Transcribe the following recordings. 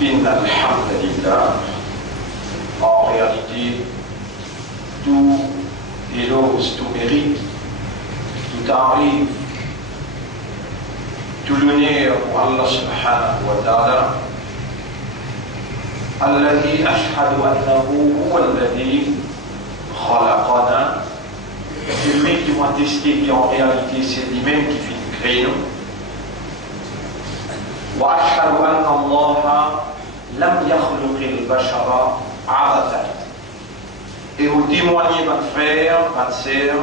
Inna alhamdulillah, en réalité, tout éloge, tout mérite, tout arrive, tout l'honneur pour Allah subhanahu wa ta'ala, الذي أشهد أنه هو الذي خلقنا, c'est lui qui m'a testé, qui en réalité c'est lui-même qui fait créer nous. وأشهد أن الله لم يخلق البشر عبثا. Et vous témoignez, votre frère, votre sœur,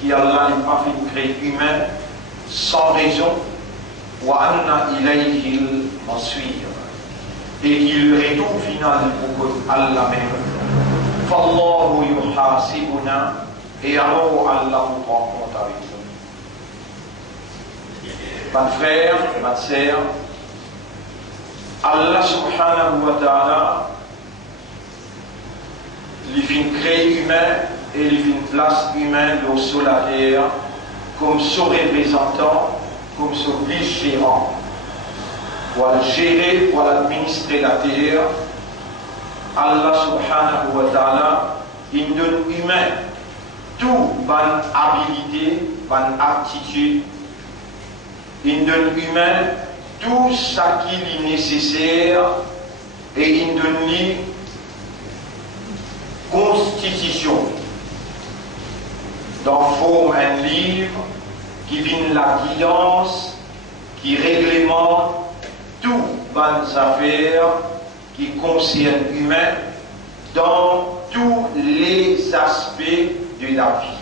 qu'Allah n'a pas fait créer humain sans raison. وأن إليه المصير. Et qu'il retourne finalement pour Allah même. فالله يحاسبنا, et alors Allah nous prend compte avec nous. Votre frère, votre sœur, Allah subhanahu wa ta'ala, il fait créer humain et il fait place humain sur la terre comme son représentant, comme son vice-gérant, pour gérer, pour administrer la terre. Allah subhanahu wa ta'ala, il donne humain tout bonne habilité, bonne aptitude. Il donne humain tout ce qu'il est nécessaire et il donne lui constitution. Dans forme un livre qui vient la guidance, qui réglemente tout bonnes affaires qui concernent l'humain dans tous les aspects de la vie.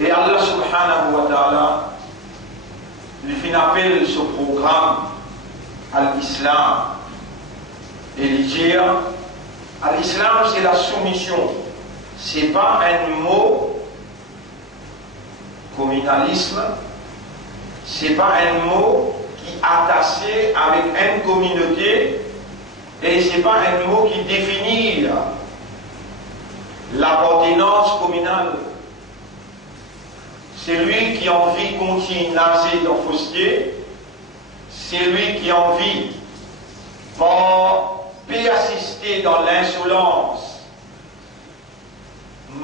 Et Allah subhanahu wa ta'ala, il appelle ce programme à l'islam et il dit à l'islam c'est la soumission, c'est pas un mot communalisme, c'est pas un mot qui est attaché avec une communauté et c'est pas un mot qui définit l'appartenance communale. C'est lui qui a envie de continuer à nager dans le fossé, c'est lui qui a envie de persister dans l'insolence,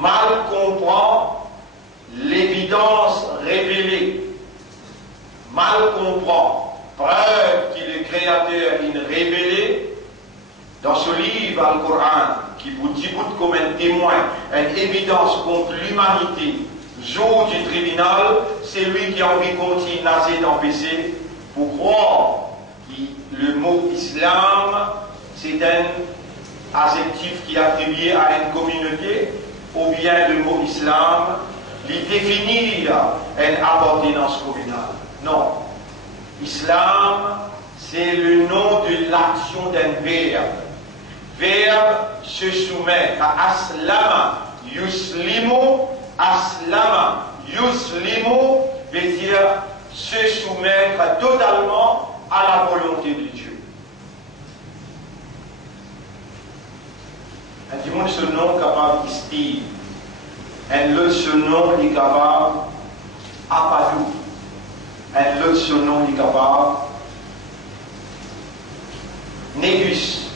mal comprend l'évidence révélée, mal comprend, preuve qu'il est créateur, il est révélé dans ce livre, Al-Coran, qui vous dit comme un témoin, une évidence contre l'humanité. Jour du tribunal, c'est lui qui a envie de continuer à nager dans le péché pour croire que le mot islam, c'est un adjectif qui est attribué à une communauté, ou bien le mot islam, il définit une appartenance communale. Non. Islam, c'est le nom de l'action d'un verbe. Verbe se soumettre à aslama, yuslimu. Aslama yuslimu veut dire se soumettre totalement à la volonté de Dieu. Un dimanche ce nom capable d'Isti, un autre ce nom est capable Apadou, un autre ce nom est capable Négus.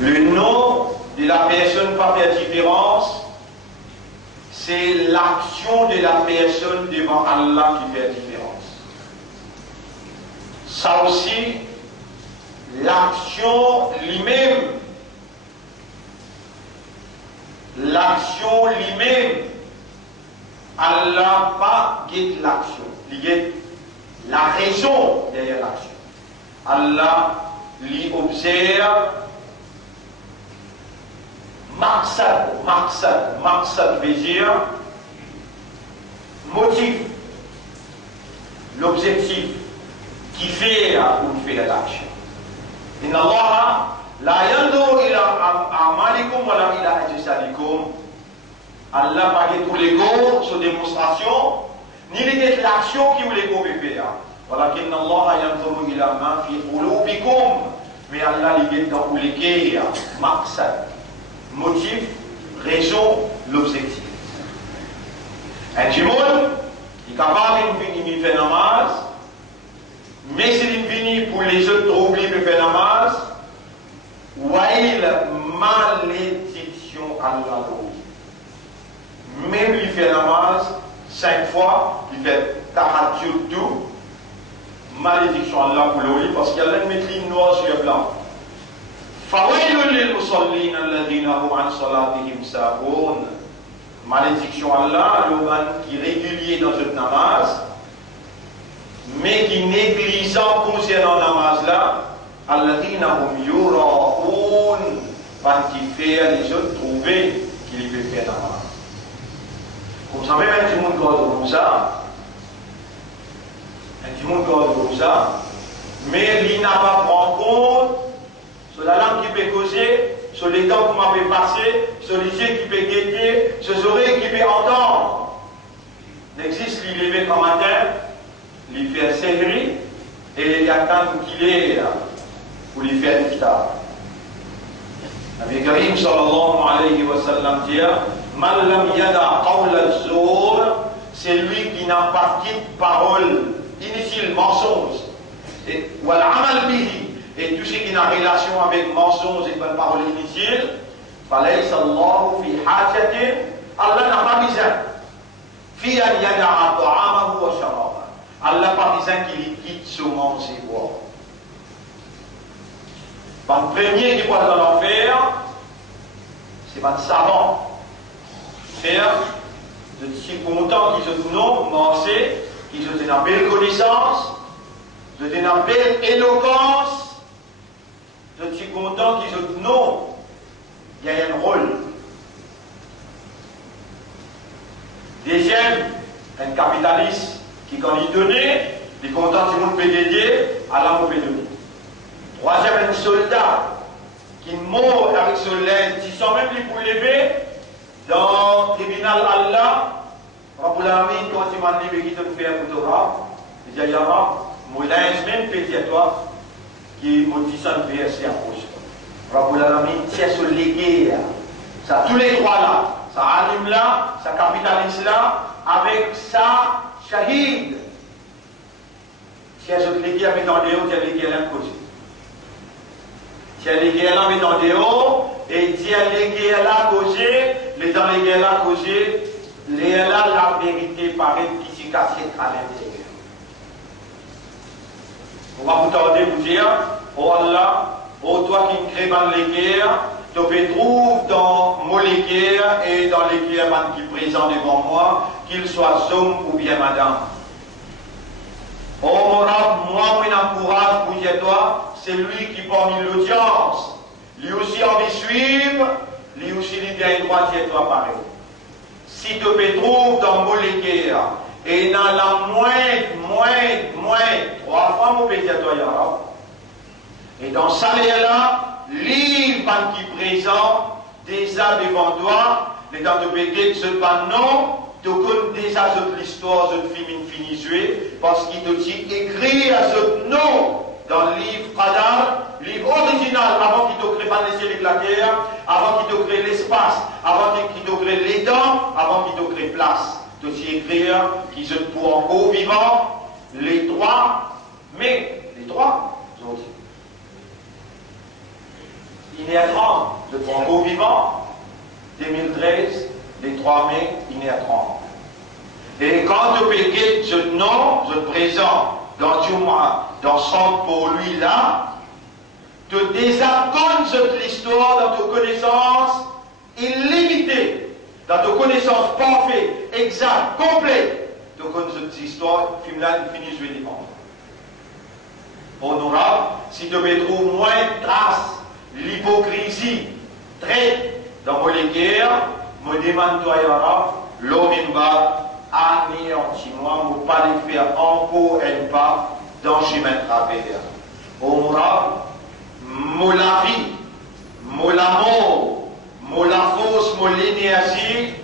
Le nom de la personne pas faire différence, c'est l'action de la personne devant Allah qui fait différence. Ça aussi, l'action lui-même, Allah pas guette l'action, il guette la raison derrière l'action. Allah lui observe Maqsad veut dire motif, l'objectif qui fait ou qui fait l'action. Inna Allah la yanzuru ila a'malikum wa la ila ajsadikum. Allah pas pour l'ego, sur démonstration, ni l'action qui vous l'ego peut faire. Walakin Allah yanzuru ila ma fi qulubikum. Mais Allah il est dans les cœurs, maqsad. Motif, raison, l'objectif. Un monde qui est capable de faire namaz, Mais s'il finit pour les autres troubles de faire namaz, Waïl malédiction Allah. Même il fait namaz 5 fois, il fait tahajjud tout, malédiction Allah pour lui, parce qu'il y a une maîtrise noire sur le blanc. Fawailul lil musallin alladhina hum an salatihim sahun. Malédiction Allah, le man qui est régulier dans ce namaz, mais qui négligent concernant namaz là, alladhina hum yura'un, parce qu'il fait les autres trouver qu'il peut faire namaz. Vous savez, un petit monde comme ça, mais il n'a pas pris en compte sur la langue qui peut causer, sur les dents qui m'avaient passé, sur les yeux qui peuvent guetter, sur les oreilles qui peuvent entendre. Il existe les lever comme matin, les faire servir et les attendre qu'il est pour les faire l'iftar. Nabi Karim sallallahu alayhi wa sallam dit Man lam yada qawl al-zur, c'est lui qui n'a pas dit parole inutile, mensonge. Et wal amal bihi, et tout ce qui n'a relation avec mensonge et parole inutile, falaysa Allahu fi hajatin, Allah n'a pas besoin. Fi an yada'a ta'amahu wa sharabahu. Allah n'a pas besoin qu'il quitte son manger et boire. Le premier qui passe dans l'enfer, c'est pas de savant. Faire de si content qu'ils ont non manger, qu'ils ont une belle connaissance, de une belle éloquence, de si content qu'ils ont non, il y a un rôle. Deuxième, un capitaliste qui quand il donnait, il est content que le monde peut aider, Allah peut donner. Troisième, un soldat qui mord avec son lait, qui sont même les pour lever dans le tribunal Allah. Rabbul Alamin, quand il m'a dit qu'il te fait un photographe, il dit, Yara, mon linge même petit à toi, qui m'a dit ça de verser en rouge. Rabbul Alamin, tient ce légué, ça, tous les trois là, ça allume là, ça capitalise là, avec ça, shahid. Tient ce légué avec dans les hauts, tient légué à l'imposé. Tient légué à l'imposé dans les hauts, et tient légué à la causée, les dans les guerres à causer, les là, la vérité paraît qui s'y cache à l'intérieur. On va vous tarder vous dire, oh Allah, oh toi qui me crées dans les guerres, tu me trouves dans mon guerres et dans les guerres qui sont présents devant moi, qu'ils soient hommes ou bien madame. Oh mon Rab, moi, je m'encourage pour dire toi, c'est lui qui parmi l'audience, lui aussi envie de suivre, lui aussi il vient et droit dire toi pareil. Si tu me trouves dans mon guerres et dans la moins, 3 fois mon pédia toi Yara. Et dans ça là, livre qui présent déjà devant toi, les temps de béquet ce panneau, tu connais déjà l'histoire de film infini parce qu'il te dit écrit à ce nom dans le livre Qadar, livre original, avant qu'il te crée pas les ciels et la terre, avant qu'il te crée l'espace, avant qu'il te crée les temps, avant qu'il te crée place. Tu sais écrire qu'ils sont pour encore vivants, les trois, mais les trois, ont dit. Il est à 30, de pour encore vivants, 2013, les 3 mai, il est à 30. Et quand tu péquais ce nom, ce présent, dans Jumu'ah, dans son pour lui là, te désaccordes cette histoire dans ta connaissance illimitée, dans ta connaissance parfaite, exacte, complète. Tu connais cette histoire, film là, il finit je vais dire. Honorable, si tu me trouves moins de traces, l'hypocrisie, traite dans mon guerres, me demande-toi, Yara, l'homme anéantis-moi, ne pas les faire encore un pas dans le chemin de travers. Honorable, mon la vie, mon l'amour, mon la force, mon l'énergie,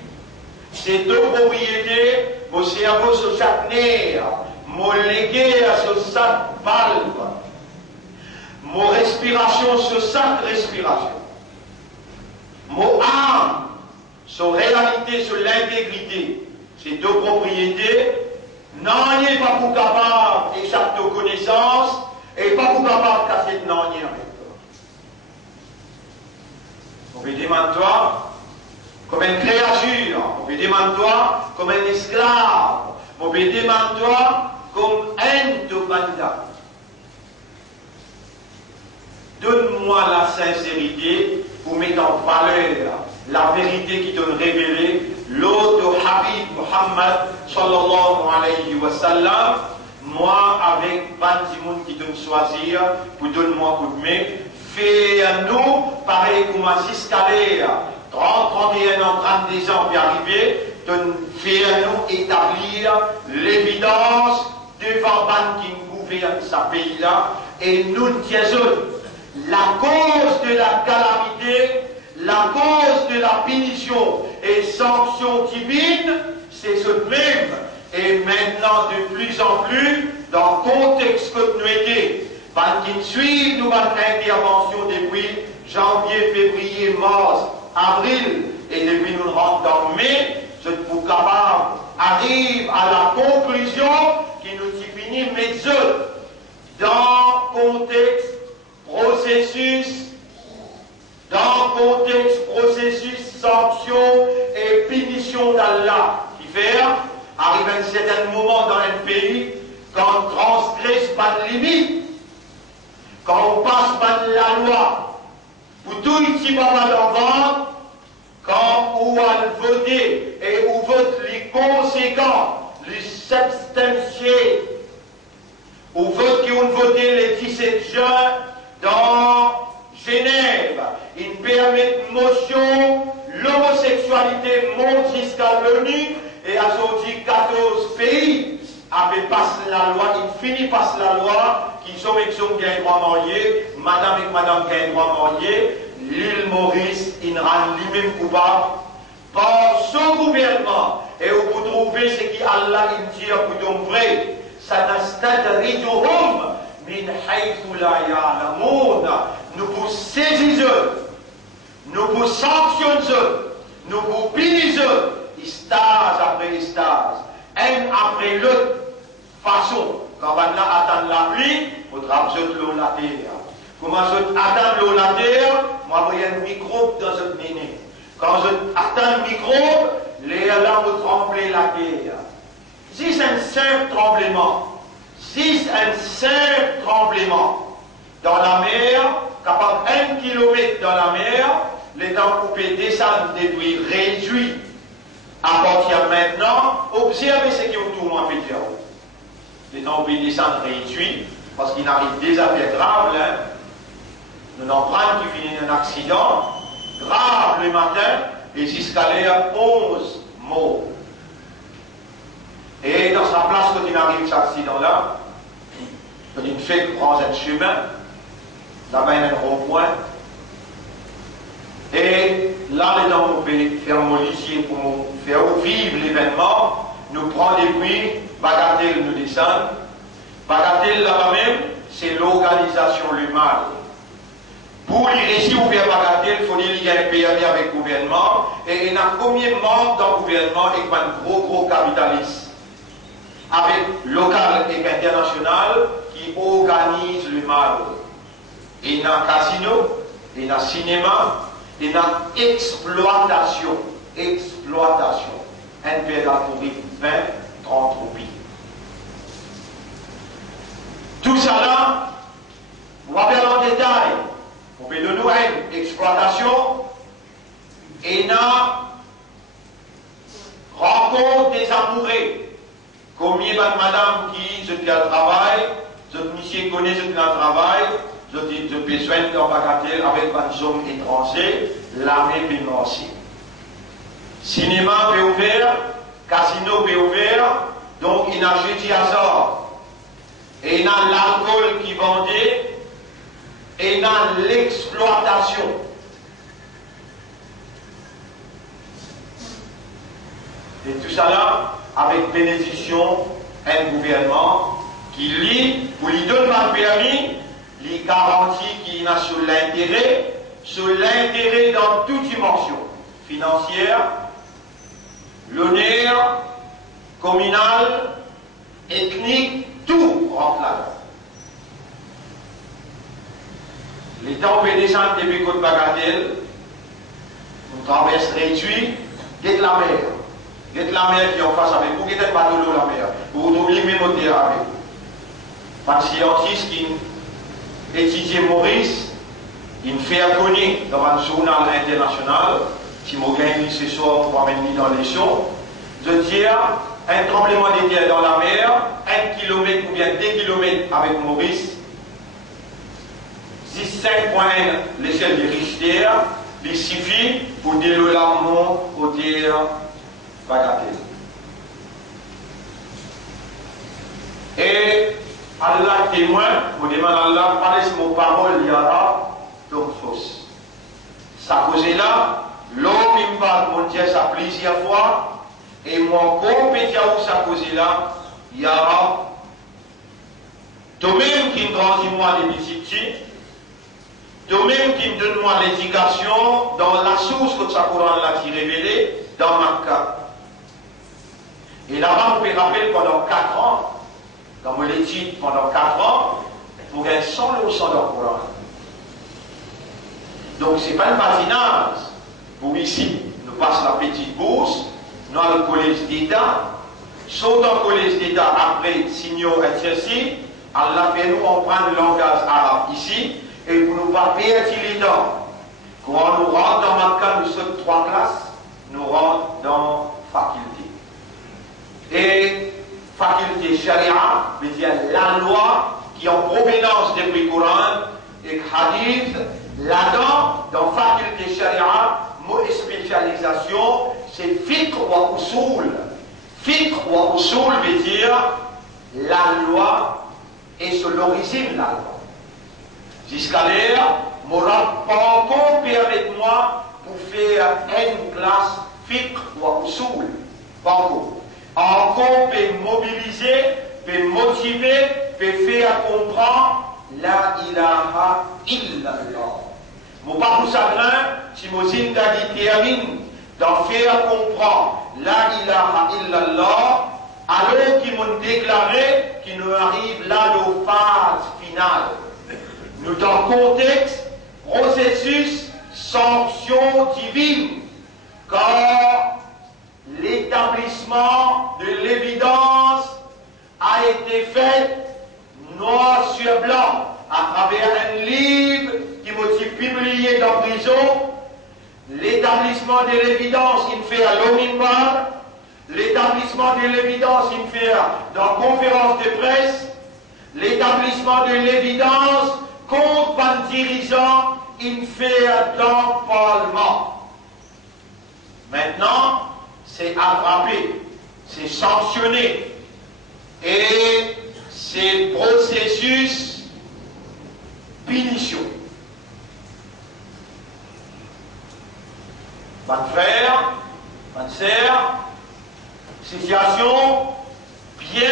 c'est deux propriétés, mon cerveau sur chaque nerf, mon légué sur chaque valve, mon respiration sur chaque respiration, mon âme, sur réalité, sur l'intégrité. Ces deux propriétés, Non, n'est pas pour capable d'échapper aux connaissances et pas pour capable de casser de non, avec toi. On veut demander toi comme une créature, on veut demander toi comme un esclave, on veut demander toi comme un de banda. Donne-moi la sincérité pour mettre en valeur la vérité qui donne révélée, l'eau de Habib Muhammad sallallahu alayhi wa sallam. Moi, avec Bandimoun qui donne choisir, pour donner-moi coup de main, fais-nous pareil comme à Ciscalais, 30, 31 ans, 32 ans, puis arriver, fais-nous établir l'évidence devant Ban qui gouverne ce pays-là, et nous disons la cause de la calamité, la cause de la punition et sanction divine, c'est ce même. Et maintenant, de plus en plus, dans le contexte que nous étions, quand nous suivons nos interventions depuis janvier, février, mars, avril, et depuis nous rentrons dans mai, je suis capable arrive à la conclusion qui nous définit méthode dans le contexte processus, sanction et punition d'Allah qui fait arrive à un certain moment dans un pays quand on transgresse pas de limite, quand on passe pas de la loi, pour tout ici pas mal en vente, quand on va voter et on vote les conséquents, les substantiels, on vote qui ont voté les 17 juin dans Genève, ils permettent motion, l'homosexualité monte jusqu'à l'ONU et à ce 14 pays avaient passé la loi, ils finissent par la loi, qui sont avec son gain droit marié, madame et madame gain droit marié, l'île Maurice, il rend lui-même coupable par son gouvernement. Et vous trouvez ce qui Allah il dit pour donc vrai, ça n'astadrijuhum min haythu la ya'lamun. Nous vous saisissons, nous vous sanctionnons, nous vous punissons, stage après stage, un après l'autre façon. Quand on attend la pluie, on trappe l'eau la terre. Comment je attends l'eau la terre, moi je vois un microbe dans cette minute. Quand je attends le microbe, les là vont trembler la terre. Si c'est un simple tremblement, dans la mer, capable 1 kilomètre dans la mer, les temps coupés descendent, détruits, réduits. À partir de maintenant, observez ce qui est autour de moi, Péter. Les temps coupés descendent, réduits, parce qu'il arrive des affaires graves, hein. Nous en prenons qui finit un accident grave le matin, et jusqu'à l'air 11 morts. Et dans sa place, quand il arrive cet accident-là, quand il fait prendre un chemin, là-bas il y a un rond-point, et là, les gens vont faire mon lycée pour faire vivre l'événement, nous prendre des puits, bagatelle nous descend. Bagatelle là-bas même, c'est l'organisation, le mal. Pour les récits ou faire bagatelle, il faut dire qu'il y a un pays avec le gouvernement, et il y a combien de membres dans le gouvernement et un gros capitaliste, avec local et international, qui organise le mal. Il y a un casino, il y a un cinéma, il y a une exploitation. Un pédagogique 20, 30 roupies. Tout ça là, on va faire en détail. On fait de nous une exploitation et une rencontre des amoureux. Combien de madame qui je fais le travail, je monsieur connaît je fais le travail, je besoin d'un bagatelle avec un homme étranger, l'armée financière. Cinéma est ouvert, casino est ouvert, donc il y a jeudi hasard. Et il y a l'alcool qui vendait, et il y a l'exploitation. Et tout ça là, avec bénédiction, un gouvernement qui lit, ou lui donne un permis, les garanties qu'il a sur l'intérêt dans toute dimension, financière, l'honneur, communal, ethnique, tout rentre là-dedans. Les temps où descendent depuis Côte Bagatelle, on traverse réduit, guette la mer. Guette la mer qui est en face avec vous, guette un bateau de la mer. Vous oubliez même au terrain avec vous. Par scientiste qui étudie Maurice, il fait connaître dans un journal international, qui m'a gagné ce soir pour m'amener dans les shows, de dire un tremblement de terre dans la mer, 1 kilomètre ou bien 2 kilomètres avec Maurice, 5.1 l'échelle de Richter, il suffit pour délolamment au terre Bagatelle. Et Allah témoin, vous demande à Allah, parlez mon parole, il y aura donc fausse. Ça cause là, l'homme il parle mon Dieu ça plusieurs fois, et mon compétition ça cause là, il y aura toi-même qui me grandit moi des petits, toi-même qui me donne moi l'éducation dans la source que ça Coran là qui révélé dans Makkah. Et là-bas, on peut rappeler pendant 4 ans, dans mon étude pendant 4 ans, pour gagner 100 leçons dans le Coran. Donc, ce n'est pas une patinage. Pour ici, nous passons la petite bourse, dans le collège d'État, sauf dans le collège d'État, après signaux exercices, Allah fait nous, on prend le langage arabe ici, et pour nous pas perdre les temps. Quand nous rentrons dans Makkah, nous sommes 3 classes, nous rentrons dans faculté. Et faculté charia, veut dire la loi qui est en provenance depuis le Coran et hadith, là-dedans, dans faculté charia, mot et spécialisation, c'est fiqh wa usul. Fiqh wa usul veut dire la loi et sur l'origine de la loi. Jusqu'à l'heure, mon rab pas encore permet moi pour faire une classe fiqh wa usul. Pas encore. Encore peut mobiliser, peut motiver, peut faire comprendre la ilaha illallah. Mon pas pour chagrin, si mon zindagi termine d'en faire comprendre la ilaha illallah, alors qu'ils m'ont déclaré qu'il nous arrive là nos phases finales. Nous dans le contexte, processus, sanction divine, car l'établissement de l'évidence a été fait noir sur blanc à travers un livre qui m'a été publié dans la prison. L'établissement de l'évidence qu'il fait à l'Omimbar, l'établissement de l'évidence qu'il fait dans la conférence de presse, l'établissement de l'évidence contre un dirigeant il fait dans le Parlement. Maintenant, c'est attrapé, c'est sanctionné. Et c'est processus punition. Pas de frère, pas de sœur, situation bien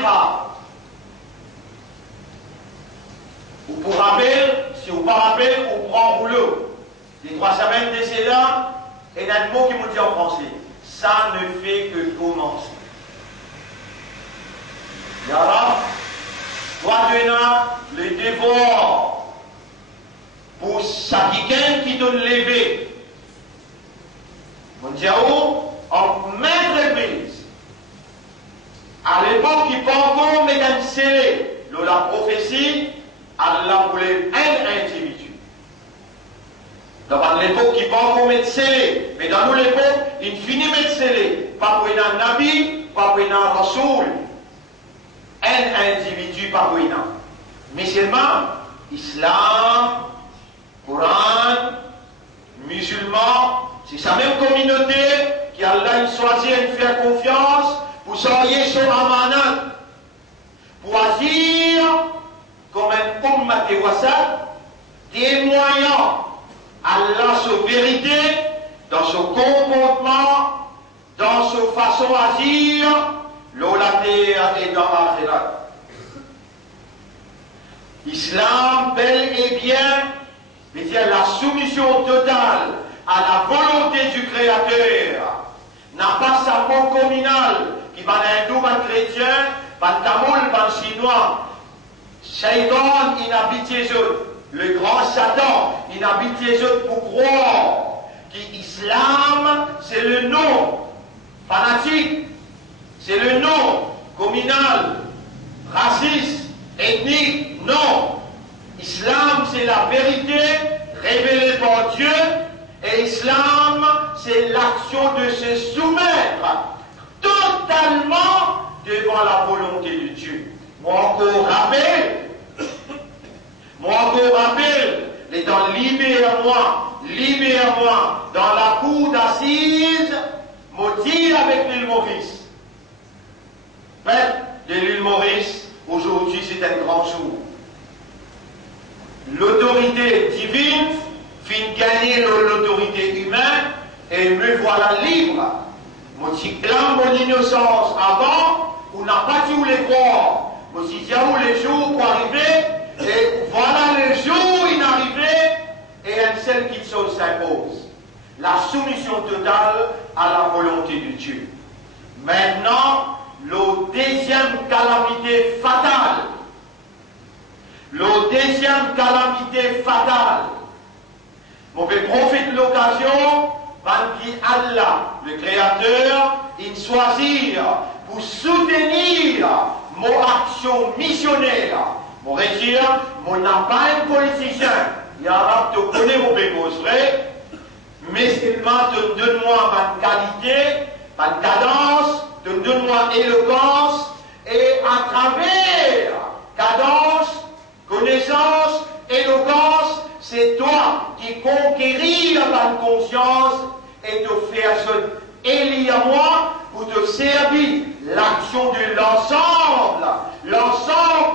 grave. Ou pour rappel, si vous ne pas rappel, on prend rouleau. Les 3 semaines d'essai là, et un mot qui me dit en français, ça ne fait que commencer. Yara, toi tu as le devoir pour chacun qui donne levé. Mon diao, en maintes reprises, à l'époque qui pas encore mais scellé, la prophétie, Allah voulait un individu. Dans l'époque qui pas encore mettre scellé, mais dans l'époque, il finit mettre scellé. Pas pour un nabi, pas pour un rasoul. Un individu par pour un. Musulman, islam, Coran, musulman, c'est sa même communauté qui Allah choisit et faire confiance pour soyez son amanat, pour agir comme un ummat et wasat, témoignant Allah sa vérité dans son comportement, dans sa façon d'agir, la terre et dans l'akhirat. Islam, bel et bien, veut dire la soumission totale à la volonté du Créateur, n'a pas sa concommunale qui va hindou, va chrétien, va tamoul, va chinois. Shaitan, il habite les autres. Le grand Satan, il habite les autres pour croire qu'Islam, c'est le nom fanatique, c'est le nom communal, raciste, ethnique. Non. Islam, c'est la vérité révélée par Dieu. Et Islam, c'est l'action de se soumettre totalement devant la volonté de Dieu. Moi encore rappelle, les dans libère-moi, dans la cour d'assises, maudit avec l'île Maurice. Fête de l'île Maurice, aujourd'hui c'est un grand jour. L'autorité divine fin gagner l'autorité humaine et me voilà libre. Moi si clame mon innocence avant, on n'a pas dit où les croire. Moi si dit où les jours pour arriver, et voilà le jour inarrivé, et un seul qui chose s'impose. La soumission totale à la volonté de Dieu. Maintenant, la deuxième calamité fatale. On peut profiter de l'occasion, Allah, le Créateur, il choisit pour soutenir mon action missionnaire. Mon retire, mon n'a pas un politicien. Il y a un te connaît mon bémos, vrai, mais seulement donne-moi ma qualité, ma cadence, donne-moi éloquence, et à travers cadence, connaissance, éloquence, c'est toi qui conquéris la conscience et te faire ce élie à moi pour te servir l'action de l'ensemble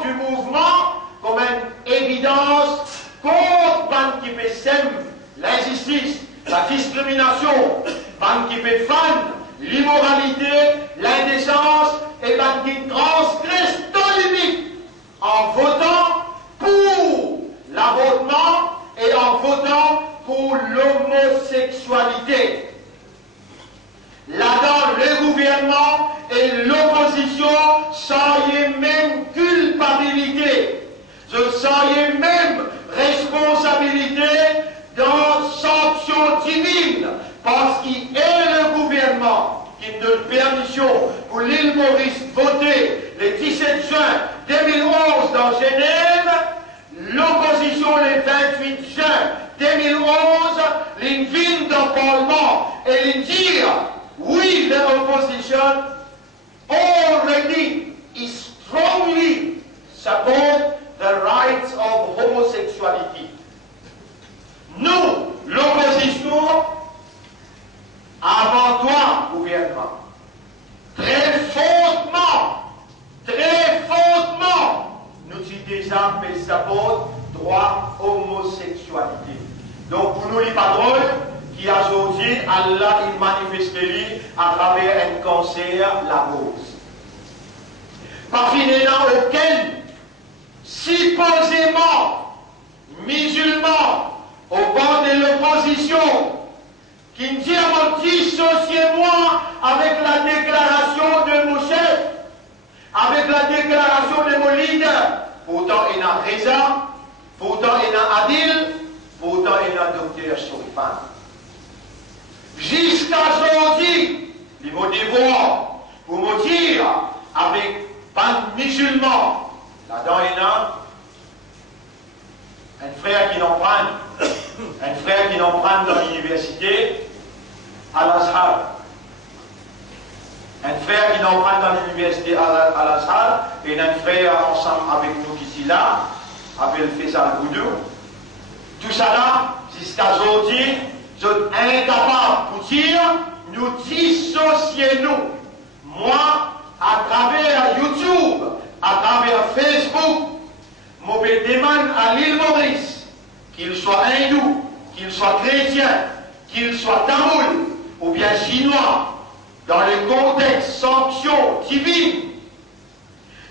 du mouvement comme une évidence contre ban qui peut sème l'injustice, la discrimination, ban qui peut fan l'immoralité, l'indécence et ban qui transgresse nos limites en votant pour l'avortement et en votant pour l'homosexualité. Là-dedans, le gouvernement et l'opposition sans même culpabilité, sans même responsabilité dans sanction divine, parce qu'il est le gouvernement qui donne permission pour l'île Maurice voter le 17 juin 2011 dans Genève, l'opposition le 28 juin 2011, l'invite dans le Parlement et l'indire, oui, l'opposition already is strongly support the rights of homosexuality. Nous, l'opposition, avant toi, gouvernement, très fortement, nous disons déjà mais support droit homosexualité. Donc pour nous les patrons, qui a aujourd'hui, Allah il manifeste lui à travers un cancer la cause. Par finalement auquel supposément musulmans au bord de l'opposition qui me dit à mon dissociez-moi avec la déclaration de mon chef, avec la déclaration de mon leader. Pourtant il y a Reza, pourtant il y a Adil, pourtant il y a Dr. Soufan. Jusqu'à aujourd'hui, il m'a devoir pour me dire avec pas musulmans, là-dedans il y a un frère qui n'en prend dans l'université à l'Azhar. Un frère qui n'en prend dans l'université à l'Azhar et un frère ensemble avec nous ici là, avec le Faisal Goudou. Tout ça là, jusqu'à aujourd'hui, vous êtes incapables pour dire, nous dissociez-nous. Moi, à travers YouTube, à travers Facebook, je demande à l'île Maurice, qu'il soit hindou, qu'il soit chrétien, qu'il soit tamoul ou bien chinois, dans le contexte sanction divine,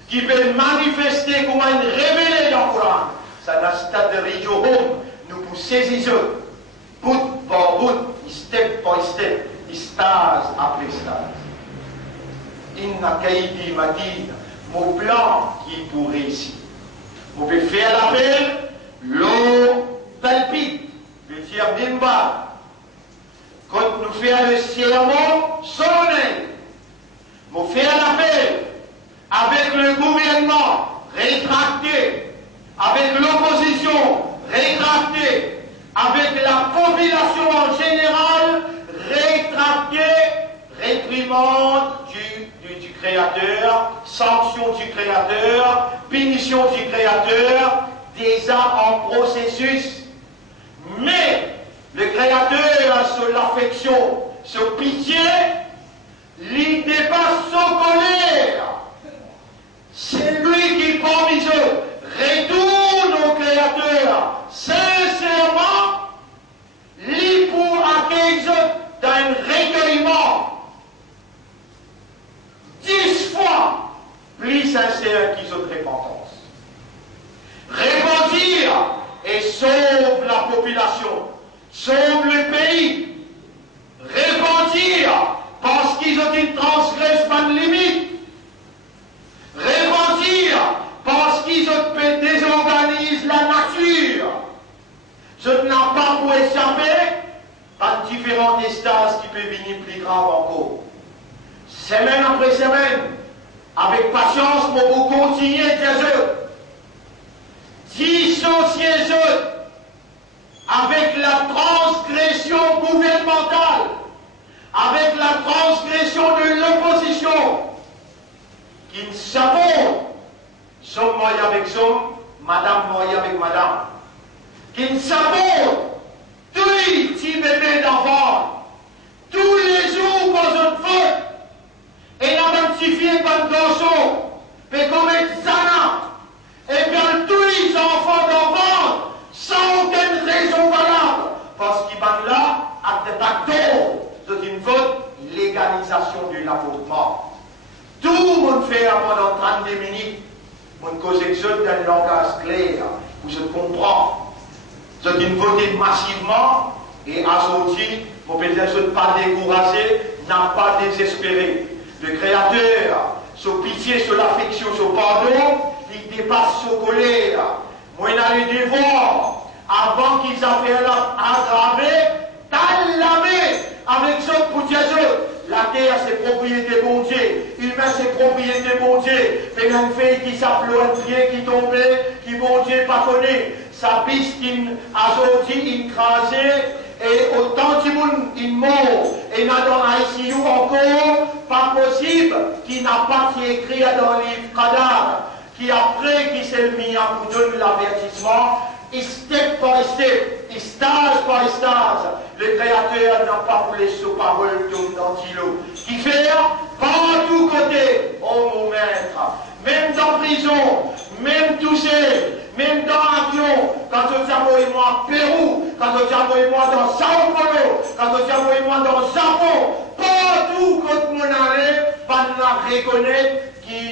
qui peut manifester comme un révélé dans le Coran, ça n'a pas de radio home, nous pour saisir, bout par bout, step by step, stage après stage. inna kaidi matin, mon plan qui pour réussir. On peut faire l'appel, l'eau palpite, le tir d'une balle. Quand nous faisons le serment solennel, on fait l'appel avec le gouvernement rétracté, avec l'opposition rétractée, avec la population en général rétractée, réprimande du Créateur, sanction du Créateur, punition du Créateur, déjà en processus. Mais le Créateur, sur l'affection, sur pitié, il dépasse son colère. C'est lui qui, parmi eux, retourne au Créateur sincèrement, lui pour accueillir d'un recueillement 10 fois plus sincère qu'ils ont de repentance. Repentir et sauve la population, sauve le pays. Repentir parce qu'ils ont une transgresse pas de limite. Repentir parce qu'ils ont désorganisé la nature. Je n'ai pas pour échapper à différents stages qui peuvent venir plus graves encore. Semaine après semaine, avec patience, pour vous continuer de dissocier avec la transgression gouvernementale, avec la transgression de l'opposition, qui ne savons, somme moi avec somme, madame moi avec madame, qui ne savons, tous les petits bébés d'enfants, tous les jours qu'on se faute, et l'identifié par garçon, mais comme Zana, et bien tous les enfants d'enfants, sans aucune raison valable, parce qu'ils vont là, à des acteurs, c'est une faute, légalisation de l'avortement. Tout le monde fait pendant 32 minutes, on cause d'un langage clair, où je comprends. C'est une voté massivement, et à sortir, pour peut-être ne pas décourager, n'a pas désespéré. Le Créateur, sur pitié, sur l'affection, sur pardon, il dépasse sur colère. Moi, il a les devoirs, avant qu'ils aient fait aggraver, t'as lavé avec ce pour Dieu. La terre, c'est propriété bon Dieu. Humain, c'est propriété bon Dieu. Mais une fille qui s'appelait un pied qui tombait, qui bon Dieu pas connaît. Sa piste qui a sorti, écrasée. Et autant de monde il mort, et n'a dans l'ICU encore, pas possible, qui n'a pas écrit dans le livre cadavre, qui après qui s'est mis à vous donner l'avertissement, step par step, stage par stage, le Créateur n'a pas voulu sa parole dans l'îlot. Qui fait, par tous côtés, oh mon maître, même dans prison, même touché, même dans l'avion, quand on et moi en Pérou, quand on et moi dans Sao Paulo, quand on et moi dans le Japon, partout quand on allait, on la reconnaître qui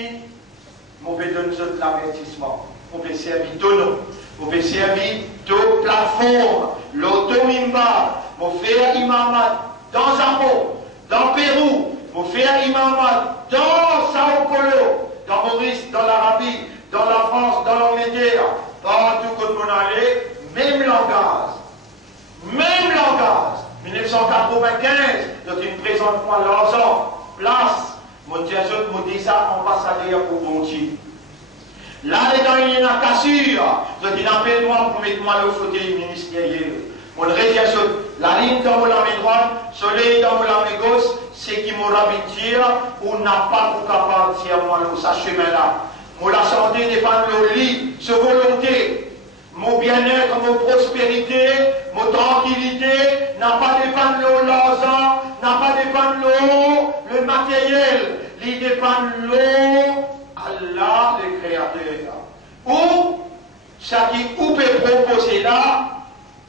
m'ont fait donner l'avertissement. On peut servir tout nom, on peut servir toute plateforme, l'automimba, on fait imamat dans le Japon, dans le Pérou, on fait imamat dans Sao Paulo, dans Maurice, dans l'Arabie, dans la France, dans l'Angleterre, partout où on allait, même langage. Même langage. 1995, donc une présente moi l'argent, place, mon Dieu, mon déjà ambassadeur pour Bonti. Là, il y a une cassure, donc il appelle moi pour mettre moi le fauteuil ministériel. Mon région, la ligne dans mon main droite, soleil dans mon main gauche, c'est qui m'aura bien ou n'a pas pour capable de dire moi le chemin-là. Mon la santé dépend de le lit, sa volonté. Mon bien-être, mon prospérité, mon tranquillité n'a pas dépend de l'argent, n'a pas dépend de le matériel. Il dépend de l'eau, Allah le Créateur. Ou, ça qui ou peut proposer là,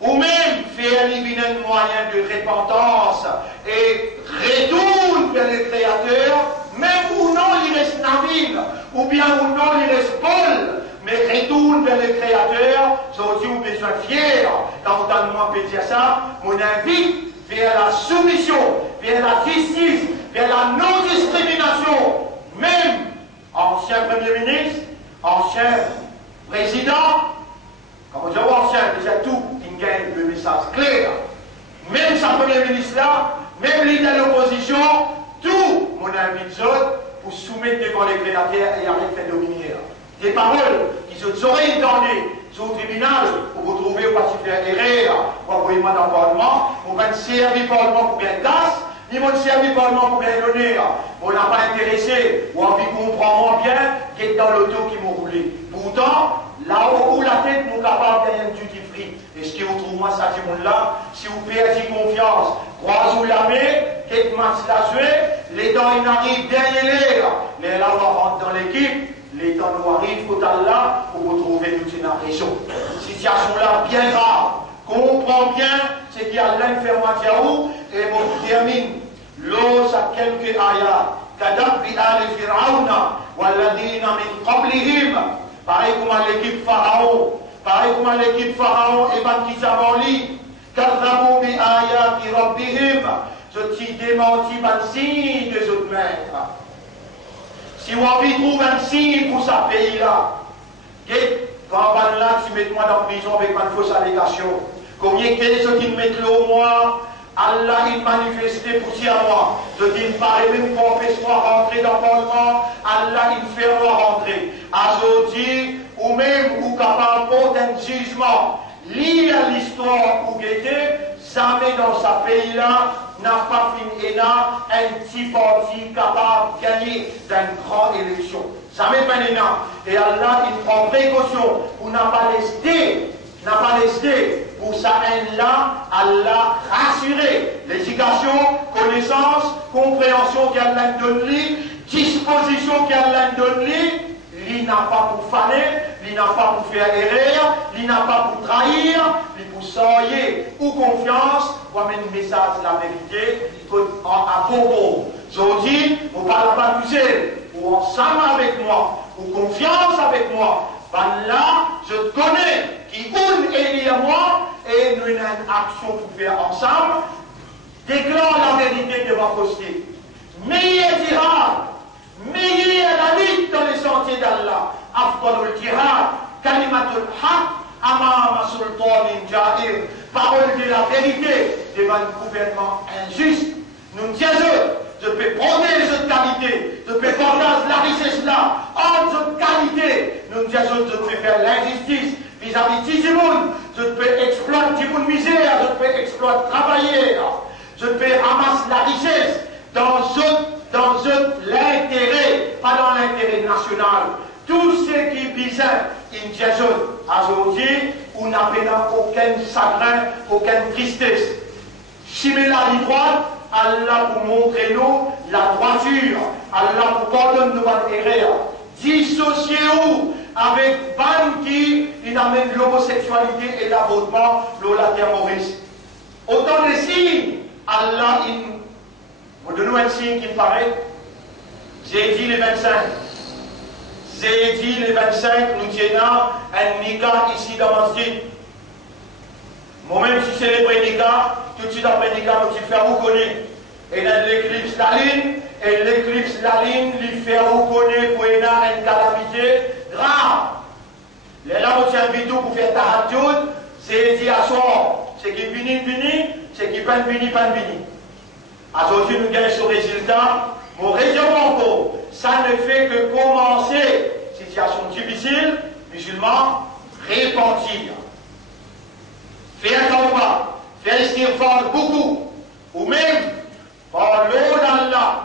ou même faire éliminer un moyen de repentance et retourne vers le Créateur, même ou non il reste navire, ou bien ou non il reste Paul, mais retourne vers le Créateur, aujourd'hui on besoin fier, quand moi peut dire ça, on invite vers la soumission, vers la justice, vers la non-discrimination, même ancien Premier ministre, ancien président, comme je dis ancien, déjà tout, il gagne le message clair. Même sa Premier ministre là, même leader de l'opposition, tout, mon ami Zod, pour soumettre devant les créateurs et arrêter de faire dominer. Des paroles qui se auraient entendues sur le tribunal pour vous trouver ou pas se faire erreur, pour envoyer moi dans le Parlement, pour pas servir le Parlement pour bien casse, ni mon servir le Parlement pour bien donner. On n'a pas intéressé, ou envie qu'on comprend moins bien, qui est dans l'auto qui m'a roulé. Pourtant, là où la tête nous capable de gagner du duty free. Et ce qui vous trouve moi, ça, ce monde-là, si vous perdez confiance, croisez-vous la main, quelques matchs la jouer, les dents, ils arrivent derrière les là, on rentre dans l'équipe. Les temps nous arrivent total là pour vous trouver toute une raison. Situation là bien grave. Comprends bien ce qu'il y a l'information et on termine. L'eau, ça quelques ayats. Kadab bi al Fir'auna walladina min qablihim. Pareil comme l'équipe Pharaon. Pareil comme l'équipe Pharaon et ban qui s'avali. Kadabou bi ayati rabbihim. Je t'y démenti ban signe des autres maîtres. Si vous avez trouvé un signe pour ce pays-là, quand là, tu mets moi dans la prison avec une fausse allégation, combien de ceux qui me mettent l'eau, moi, Allah, il manifestait pour dire à moi, je dis, pas même pour empêcher moi rentrer dans le Parlement, Allah, il fait moi rentrer. Azodi, ou même, ou capable d'un jugement, lire l'histoire ou guetter, jamais dans ce pays-là, n'a pas fini et n'a un petit parti capable de gagner d'une grande élection. Ça m'est pas énorme. Et Allah, il prend précaution pour n'a pas laisser pour ça là, Allah rassurer l'éducation, connaissance, compréhension qu'Allah donne lui, disposition qu'Allah donne lui, il n'a pas pour faner, il n'a pas pour faire erreur, il n'a pas pour trahir, il pour soyer ou confiance, pour amener un message de la vérité à propos. Je dis, vous ne parlez pas d'user, ou ensemble avec moi, ou confiance avec moi. Ben là, je te connais, qui une est lié à moi, et nous avons une action pour faire ensemble. Déclare la vérité de ma posture. Meilleur dira. Meilleur la lutte dans les sentiers d'Allah. Afdalul jihad, kalimatul haq, amama sultanin jahir. Parole de la vérité devant un gouvernement injuste. Nous disons, je peux protéger cette qualité, je peux partager la richesse là, en cette qualité. Nous disons, je peux faire l'injustice vis-à-vis de Timoun, je peux exploiter Timoun misère, je peux exploiter travailler, je peux ramasser la richesse dans l'intérêt, pas dans l'intérêt national. Tout ce qui vise une diason, aujourd'hui, on n'a aucun chagrin, aucune tristesse. Chimez la ligne droite, Allah pour montrer nous la droiture, Allah pour pardonner nos erreurs. Dissociez-vous avec ban qui amène l'homosexualité et l'avortement, la terroriste. Autant de signes, Allah, vous donnez un signe qui me paraît. J'ai dit les 25. J'ai dit les 25, nous tenons un nika ici dans mon style. Moi-même, je célèbre un nika, tout de suite après le nika, je fais reconnaître. Et dans l'éclipse la lune, et l'éclipse la lune, il fait reconnaître pour une calamité grave. Les là, on tient vidéo pour faire tahajjud, c'est dit à soi, c'est qui finit, c'est qui pas fini. Aujourd'hui, nous gagnons ce résultat. Mon raisonnement, ça ne fait que commencer. Situation difficile, musulmans, repentir. Faire tawbah, faire istighfar beaucoup, ou même, par l'eau d'Allah,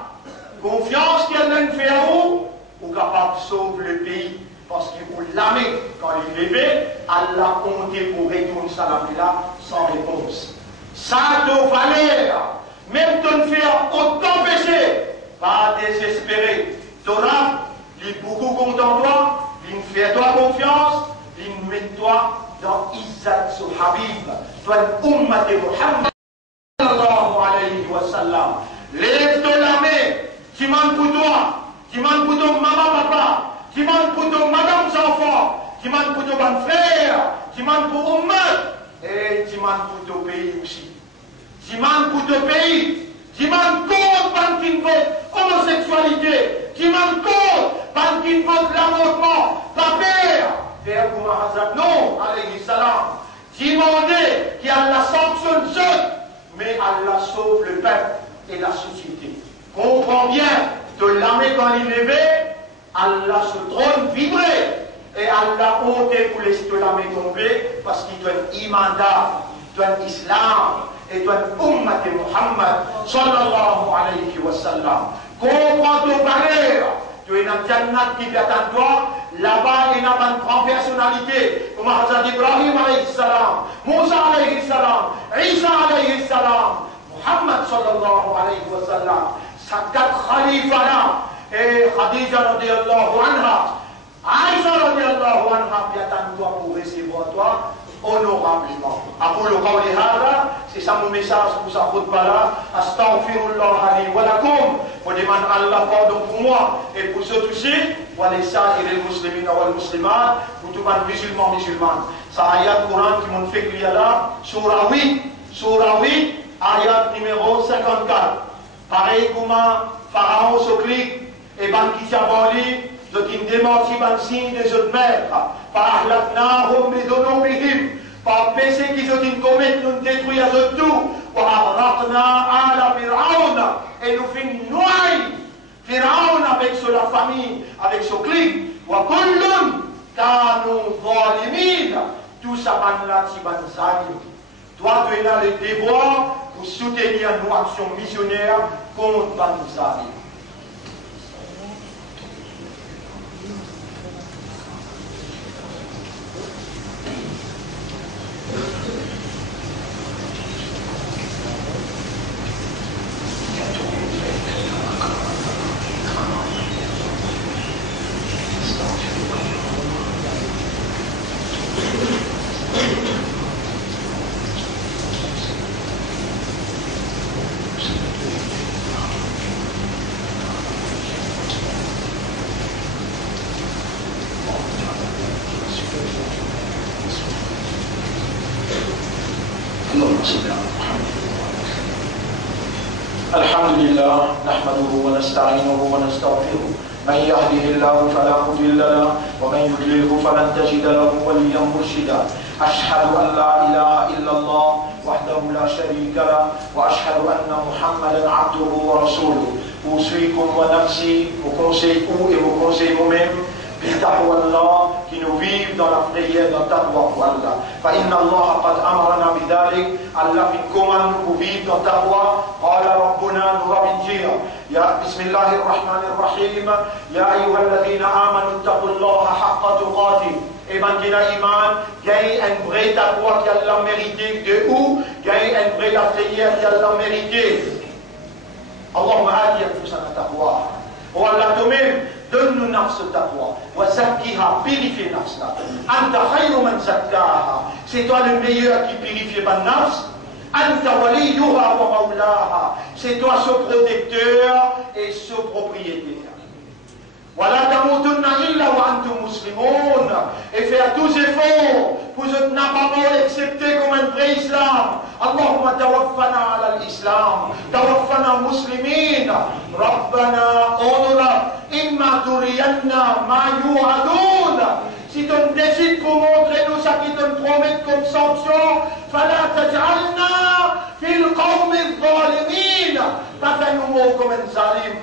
confiance qu'elle fait à vous, ou capable de sauver le pays, parce qu'il vous l'amène quand il est bébé, Allah compte pour retourner ça là sans réponse. Ça doit valoir, même de ne faire autant péché, pas désespérer. Torah, il beaucoup compte en toi, il fait toi confiance, il met toi dans Izzat sur Habib, toi l'umma de Muhammad sallallahu alayhi wa sallam. Lève ton main, tu manques pour toi, tu manques pour ton maman, papa, tu manques pour ton madame, enfant, tu manques pour ton bon frère, tu manques pour Ummat, et tu manques pour ton pays aussi. Tu manques pour ton pays, tu manques contre l'homosexualité, Diman cause, parce qu'il vote l'amendement, pas faire. Père Hazrat, non, alayhi salam. Demandez qu'Allah sanctionne ceux, mais Allah sauve le peuple et la société. Comprends bien, de l'armée quand il levait, Allah se trône vibrait. Et Allah ôté pour laisser de l'armée tomber, parce qu'il doit être imanda, il doit être islam, et il doit être ummat de Muhammad, sallallahu alayhi wa sallam. Comprends ton valeur. Tu es dans Jannat qui vient à toi. Là-bas, il y a une grande personnalité. Comme Hazrat Ibrahim alayhi salam, Moussa alayhi salam, Isa alayhi salam, Muhammad sallallahu alayhi wa sallam. Sakat Khalifa là. Et Khadija radiallahu anha. Aïcha radiallahu anha vient à toi pour recevoir toi honorablement. Aqulu qawli hadha, c'est ça mon message pour sa khutbah là. Astaghfirullah li wa lakum. Je demande Allah pardon pour moi et pour ceux aussi. Wa les sa'iril muslimina wal muslimat, pour tout le musulman musulman. Ça ayat Coran qui m'ont fait lire là, surah 8, ayat numéro 54. Pareil comme Pharaon se clique et ban qui s'aboli. Donc il démentit par le signe des autres maîtres. Par ahlaknahum bidunubihim. Par péché qu'ils ont commis, nous détruisons à tout. Wa arraqna ala Fir'aun. Et nous finissons noyer. Fir'aun avec sa famille, avec son clic. Wa kullun kanu zalimin. Tout ça ban là, si ban zalim. Toi, tu es là le devoir pour soutenir nos actions missionnaires contre ban zalim. الحمد لله نحمده ونستعينه ونستغفره من يهده الله فلا مضل له ومن يضلله فلن تجد له وليا مرشدا أشهد أن لا إله إلا الله وحده لا شريك له وأشهد أن محمدا عبده ورسوله أوصيكم ونفسي وكونسيكم vous-même بتقوى الله qui nous vivent dans la prière dans taqwa pour Allah. فإن الله قد أمرنا بذلك. Allah fait commande pour vivre dans taqwa. قال ربنا نربجيه يا بسم الله الرحمن الرحيم يا أيها الذين آمنوا اتقوا الله حق تقاته. Et ben qui a iman, gagne un vrai taqwa qui a la mérité de où, gagne un vrai la prière qui a la mérité. Allahumma hadi anfusana taqwa. Oh Allah toi-même, donne-nous nafs taqwa. Wa zakkiha, purifie nafs là. Anta khayru man zakkaha. C'est toi le meilleur qui purifie ma nafs. Anta waliyuha wa maulaha. C'est toi ce protecteur et ce propriétaire. Wala tamutunna illa wa antum muslimun. Et faire tous efforts pour ne pas mourir accepter comme un vrai islam. Allahumma tawaffana ala l'islam. Tawaffana muslimin. Rabbana onura. Imma turiyanna ma yu'adun. Si tu décides pour montrer nous ce qui te promet comme sanction, fala taj'alna fil qawmi zalimin. Pas fait nous mots comme un zalim.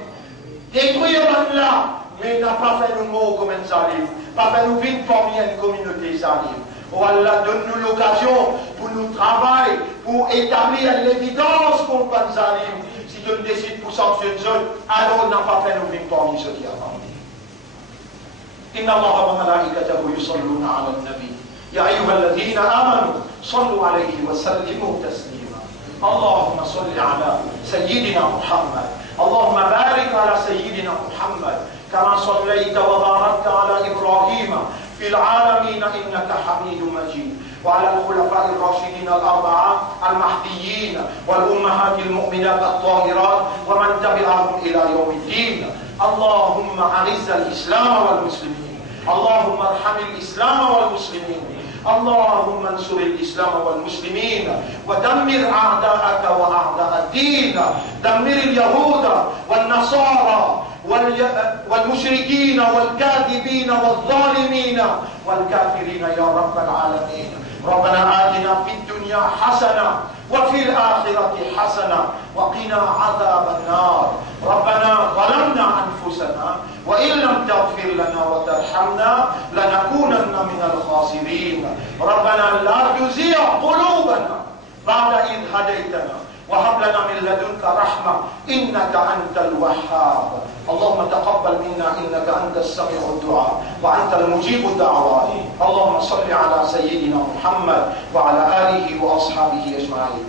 Détruire Allah. Mais n'a pas fait nous mots comme un zalim, pas fait nous vivre parmi une communauté zalim. Oh Allah, donne-nous l'occasion pour nous travailler, pour établir l'évidence qu'on va zalim. Si tu décides pour sanctionner, alors n'a pas fait nous vivre parmi ceux qui avant. Inna Allah wa malaikatahu yusalluna ala al-nabi. Ya ayyuhalladhina amanu, sallu alayhi wa sallimu taslima. Allahumma salli ala Sayyidina Muhammad. Allahumma barik ala Sayyidina Muhammad. كما صليت وباركت على إبراهيم في العالمين إنك حميد مجيد وعلى الخلفاء الراشدين الأربعة المهديين والأمهات المؤمنات الطاهرات ومن تبعهم إلى يوم الدين. اللهم أعز الإسلام والمسلمين. اللهم ارحم الإسلام والمسلمين. اللهم انصر الإسلام والمسلمين ودمر أعداءك وأعداء الدين. دمر اليهود والنصارى والمشركين والكاذبين والظالمين والكافرين يا رب العالمين. ربنا آتنا في الدنيا حسنة وفي الآخرة حسنة وقنا عذاب النار. ربنا ظلمنا أنفسنا وإن لم تغفر لنا وترحمنا لنكونن من الخاسرين. ربنا لا تزغ قلوبنا بعد إذ هديتنا وهب لنا من لدنك رحمة إنك أنت الوهاب. اللهم تقبل منا إنك أنت السميع الدعاء وأنت المجيب الدعوات. اللهم صل على سيدنا محمد وعلى آله وأصحابه أجمعين.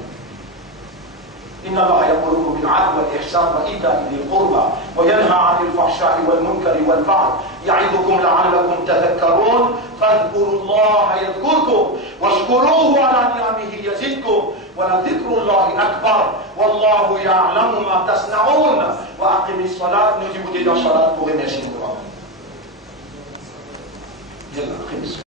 إن الله يأمركم بالعدل والإحسان وإيتاء ذي القربى وينهى عن الفحشاء والمنكر والبغي يعظكم لعلكم تذكرون. فاذكروا الله يذكركم واشكروه على نعمه يزدكم ولذكر الله أكبر والله يعلم ما تصنعون. وأقم الصلاة. نجيب دي الصلاة pour remercier nous.